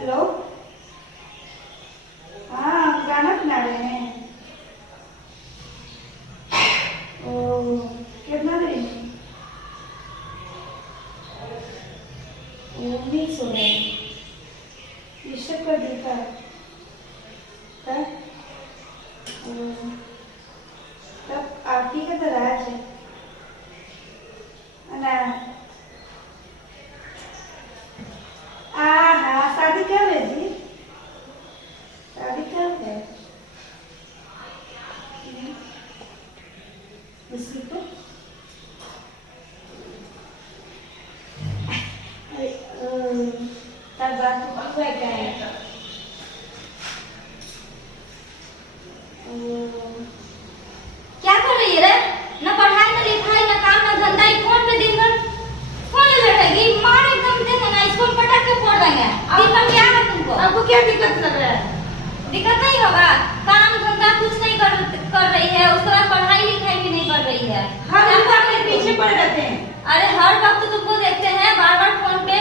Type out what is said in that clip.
Hello. हाँ, गाना बना रहे हैं। ओ, कितना देर में? वो नहीं सो रहे, डिस्टर्ब कर देता है। तब आरती का तो राज है ना। हाँ, शादी कब है जी? शादी कब है? इसी को तब बात हुआ क्या है? क्या कर रही है रे? ना पढ़ाई ना लिखाई ना काम ना धंधा, फोन पे दिन भर फोन ले बैठेगी। मार एकदम दे ना, स्कूल पटक के फोड़ देंगे। दिन भर क्या है तुमको? आपको क्या दिक्कत लग रहा है? दिक्कत नहीं होगा, काम धंधा कुछ नहीं कर रही है, उसके बाद पढ़ाई लिखाई भी नहीं कर रही है। हम अपने पीछे पड़ जाते हैं। अरे हर वक्त तुमको देखते हैं बार बार फोन पे